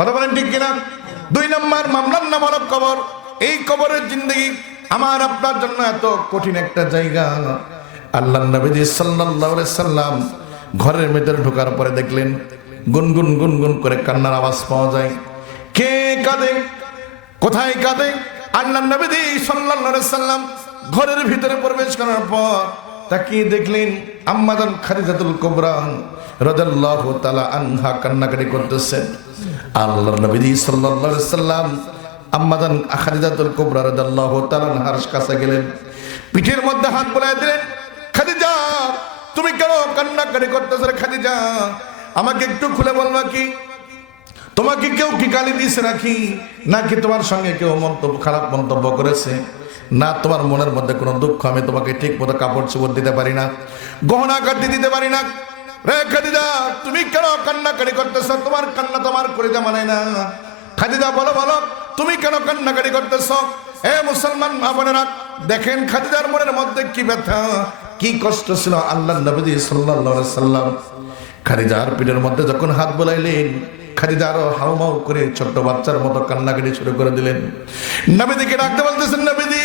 কথা বলেন ঠিক কিনা? 2 নম্বর মামলার নাম হলো কবর। এই কবরের জিন্দগি আমার আপনার জন্য এত কঠিন একটা জায়গা। আল্লাহর নবী সাল্লাল্লাহু আলাইহি সাল্লাম ঘরের ভিতরে ঢোকার পরে দেখলেন গুনগুন গুনগুন করে কান্নার আওয়াজ পাওয়া যায়। কে কাঁদে, কোথায় কাঁদে? আল্লাহর নবী সাল্লাল্লাহু আলাইহি সাল্লাম ঘরের ভিতরে প্রবেশ করার পর তাকিয়ে দেখলেন আম্মাজান খাদিজাতুল কুবরা রাদিয়াল্লাহু তাআলা আনহা কান্নাকাটি করতেছেন। আল্লাহর নবী সাল্লাল্লাহু আলাইহি সাল্লাম আম্মাজান খাদিজাতুল কুবরা রাদিয়াল্লাহু তাআলা আনহার কাছে গেলেন, পিঠের মধ্যে হাত বুলায় দিলেন, খাদিজা তুমি কেন কান্নাকাটি করতেছ রে খাদিজা? আমাকে একটু খুলে বলবা কি তোমাকে কেউ কি গালি দিয়েছে নাকি, নাকি তোমার সঙ্গে কেউ খারাপ মন্তব্য করেছে, না তোমার মনের মধ্যে কোনো দুঃখ? আমি তোমাকে ঠিক মতো কাপড় চোপড় দিতে পারি না, গহনা গাঁটি দিতে পারি না, রে খাদিজা তুমি কেন কান্নাকাটি করতেছ? তোমার কান্না তোমার কলিজা মানে না। খাদিজা বলো বলো তুমি কেন কান্নাকাটি করতেছ? এ মুসলমান মা বোনেরা দেখেন খাদিজার মনের মধ্যে কি ব্যথা, কি কষ্ট ছিল। আল্লাহর নবী সাল্লাল্লাহু আলাইহি সাল্লাম খাদিজার পিঠের মধ্যে যখন হাত বোলাইলেন, খাদিজা আরো হাউমাউ করে ছোট্ট বাচ্চার মতো কান্নাকাটি শুরু করে দিলেন। নবীকে ডাকতে বলতেছেন, নবীজি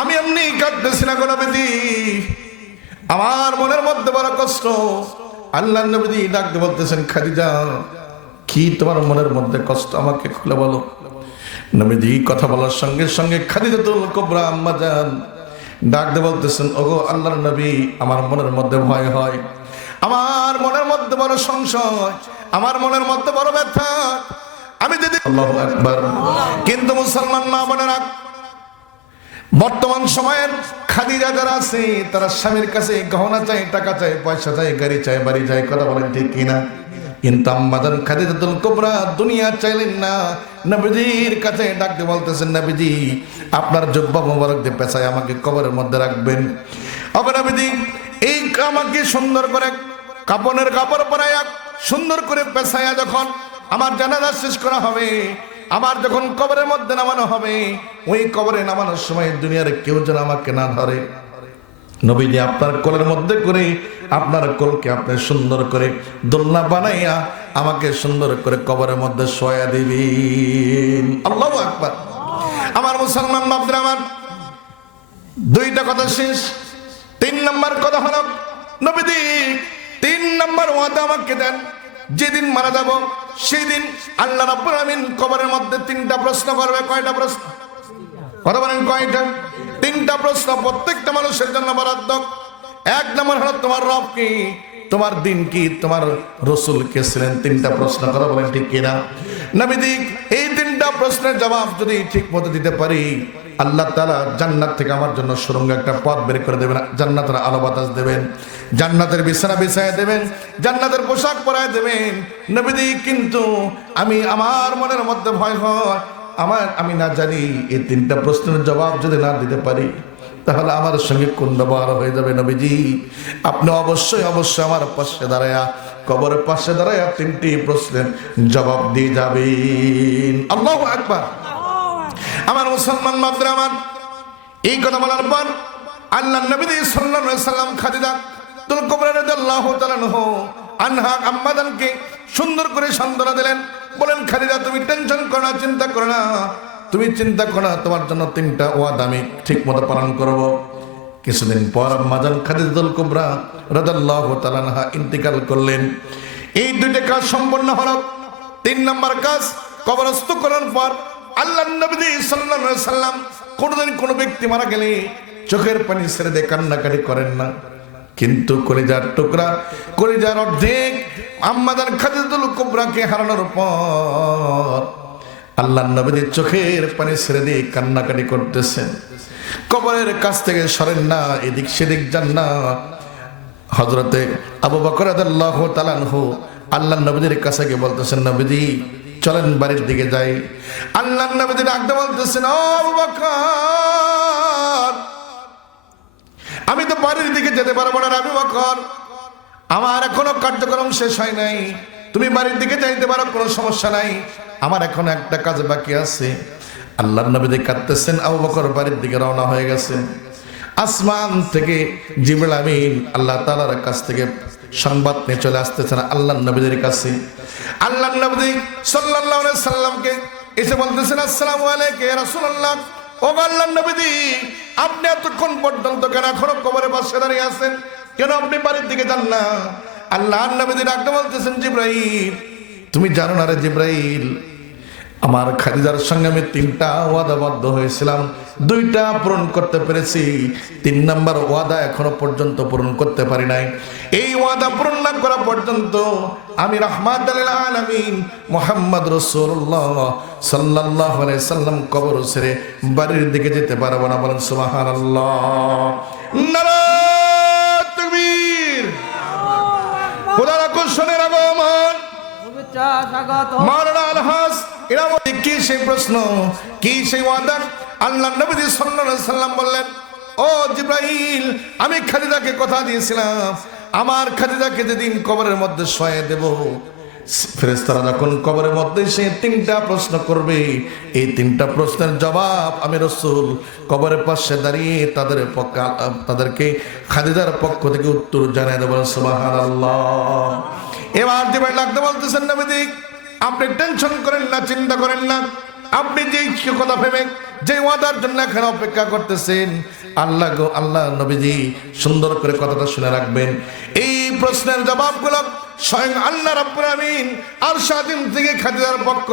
আমি এমনি কাঁদতেছি না গো নবীজি, আমার মনের মধ্যে বড় কষ্ট। আল্লাহর নবী ডাকতে বলতেছেন, খাদিজা কি তোমার মনের মধ্যে কষ্ট, আমাকে খুলে বলো। নবীজি কথা বলার সঙ্গে সঙ্গে খাদিজাতুল কুবরা আম্মা জান ডাকতে বলতেছেন, ওগো আল্লাহর নবী আমার মনের মধ্যে ভয় হয়, আমার মনের মধ্যে বড় সংশয়, আমার মনের মধ্যে বড় ব্যথা। আমি যদি আল্লাহু আকবার। কিন্তু মুসলমান মা বোনেরা বর্তমান সময়ের খাদিজা যারা আছে তারা স্বামীর কাছে গহনা চাই, টাকা চাই, পয়সা চাই, গাড়ি চাই, বাড়ি চাই, কথা বলেন ঠিক কিনা? কিন্তু আম্মাজান খাদিজাতুল কুবরা দুনিয়া চাইলেন না, নবীজির কাছে ডাকতে বলতেছেন, নবীজি আপনার জুব্বা মোবারক দিয়ে পেঁচায় আমাকে কবরের মধ্যে রাখবেন। ওগো নবীজি এই আমাকে সুন্দর করে কাপড়ের কাপড় পরাইয়া সুন্দর করে পেঁচাইয়া যখন আমার জানাজা শেষ করা হবে, আমার যখন কবরের মধ্যে নামানো হবে, ওই কবরে নামানোর সময় দুনিয়ার কেউ যেন আমাকে না ধরে। নবীজি আপনার কোলের মধ্যে করে আপনার কোলকে আপনি সুন্দর করে দোলনা বানাইয়া আমাকে সুন্দর করে কবরের মধ্যে শোয়া দিবেন। আল্লাহু আকবার। আমার মুসলমান বাপরা আমার 2টা কথা শেষ। 3 নম্বর কথা হলো নবীজি 3 নম্বর ওয়াদা আমাকে দেন, যেদিন মারা যাব সেই দিন আল্লাহ রাব্বুল আমিন কবরের মধ্যে 3টা প্রশ্ন করবে। কয়টা প্রশ্ন? কথা বলেন কয়টা? 3টা প্রশ্ন প্রত্যেকটা মানুষের জন্য বরাদ্দ। 1 নম্বর হলো তোমার রব কি, তোমার দিন কি, তোমার রাসূল কে ছিলেন। 3টা প্রশ্ন, কথা বলেন ঠিক কিনা? নবীজি এই 3টা প্রশ্নের জবাব যদি ঠিক মতো দিতে পারি, আল্লাহ তাআলা জান্নাত থেকে আমার জন্য সুরঙ্গ একটা পথ বের করে দেবেন, জান্নাতের আলো বাতাস দেবেন, জান্নাতের বিছানা বিছায় দেবেন, জান্নাতের পোশাক পরায় দেবেন। নবীজি কিন্তু আমি আমার মনের মধ্যে ভয় হয়, আমি না জানি এই 3টা প্রশ্নের জবাব যদি না দিতে পারি তাহলে আমার সঙ্গে কোন ব্যবহার হয়ে যাবে। নবীজি আপনি অবশ্যই অবশ্যই আমার পাশে দাঁড়ায়া, কবরের পাশে দাঁড়ায়া 3টি প্রশ্নের জবাব দিয়ে যাবেন। আল্লাহু আকবার। আমার মুসলমান বাপরা আমার এই কথা বলার পর আল্লাহর নবী সাল্লাল্লাহু আলাইহি সাল্লাম খাদিজাতুল কুবরা রাদিয়াল্লাহু তাআলা আনহা আম্মাদানকে সুন্দর করে সান্ত্বনা দিলেন, বলেন খাদিজা তুমি টেনশন করো না, চিন্তা করো না, তুমি চিন্তা করো না, তোমার জন্য 3টা ওয়াদা আমি ঠিক মতো পালন করব। কিছুদিন পর আম্মাজান খাদিজাতুল কুবরা রাদিয়াল্লাহু তাআলা আনহা ইন্তিকাল করলেন। এই 2টা কাজ সম্পন্ন হলো। 3 নম্বর কাজ, কবরস্থ করার পর আল্লাহর নবী সাল্লাল্লাহু আলাইহি সাল্লাম কোনদিন কোনো ব্যক্তি মারা গেলে চোখের পানি ছেড়ে দিয়ে কান্নাকাটি করেন না, কিন্তু কলিজার টুকরা, কলিজার অর্ধেক আম্মাজান খাদিজাতুল কুবরাকে হারানোর পর আল্লাহর নবী চোখের পানি ছেড়ে দিয়ে কান্নাকাটি করতেছেন। কবরের কাছ থেকে সরেন না, এদিক সেদিক যান না। হযরতে আবু বকর রাদিয়াল্লাহু তাআলা আনহু আল্লাহর নবীর কাছে গিয়ে বলতেছেন, নবীজি চলেন বাড়ির দিকে যাই। আল্লাহর নবী ডাকতে বলতেছেন, ও আবু বকর আমি তো বাড়ির দিকে যেতে পারবো না আবু বকর, আমার এখনো কার্যক্রম শেষ হয় নাই, তুমি বাড়ির দিকে যাইতে পারো, কোনো সমস্যা নাই, আমার এখনো একটা কাজ বাকি আছে। আল্লাহর নবী কাঁদতেছেন, আবু বকর বাড়ির দিকে রওনা হয়ে গেছেন। আসমান থেকে জিবরাইল আমিন আল্লাহ তাআলার কাছ থেকে সংবাদ নিয়ে চলে আসতেছেন আল্লাহর নবীদের কাছে। আল্লাহর নবী সাল্লাল্লাহু আলাইহি সাল্লামকে এসে বলতেছেন, আসসালামু আলাইকুম ইয়া রাসূলুল্লাহ। ও আল্লাহর নবী, আপনি এতক্ষণ পর্যন্ত কেন এখনো কবরের পাশে দাঁড়িয়ে আছেন? কেন আপনি বাড়ির দিকে যান না? আল্লাহর নবী ডাকতে বলতেছেন, জিবরাইল, তুমি জানো না রে জিবরাইল, আমার খাদিজার সঙ্গে আমি 3টা ওয়াদাবদ্ধ হয়েছিলাম, 2টা পূরণ করতে পেরেছি, 3 নাম্বার ওয়াদা এখনো পর্যন্ত পূরণ করতে পারি নাই। এই ওয়াদা পূরণ না করা পর্যন্ত আমি রাহমাতুল লিল আলামিন মুহাম্মদ রাসূলুল্লাহ সাল্লাল্লাহু আলাইহি সাল্লাম কবর ছেড়ে বাড়ির দিকে যেতে পারবো না। বলেন সুবহানাল্লাহ। নারায়ে তাকবীর। খোদার আকর্ষণের আগমন। মাওলানা আলহাজ ইরামতি কি সেই প্রশ্ন, কি সেই ওয়াদা? আল্লাহ নবী সাল্লাল্লাহু আলাইহি সাল্লাম বললেন, ও জিবরাইল, আমি খাদিজাকে কথা দিয়েছিলাম, আমার খাদিজাকে যেদিন কবরের মধ্যে শোয়ে দেব, ফেরেশতারা যখন কবরের মধ্যে সে 3টা প্রশ্ন করবে, এই 3টা প্রশ্নের জবাব আমি রাসূল কবরের পাশে দাঁড়িয়ে তাদেরকে খাদিজার পক্ষ থেকে উত্তর জানিয়ে দেব। সুবহানাল্লাহ। এবার জিবরাইল ডাকতে বলতেছেন, নবী আপনি টেনশন করেন না, চিন্তা করেন না, আপনি যেই কথা ভেবে যে ওয়াদার জন্য এখানে অপেক্ষা করতেছেন, আল্লাহ নবীজি সুন্দর করে কথাটা শুনে রাখবেন। এই প্রশ্নের জবাবগুলো স্বয়ং আল্লাহ রাব্বুল আমিন আরশ আজিম থেকে খাদিজার পক্ষ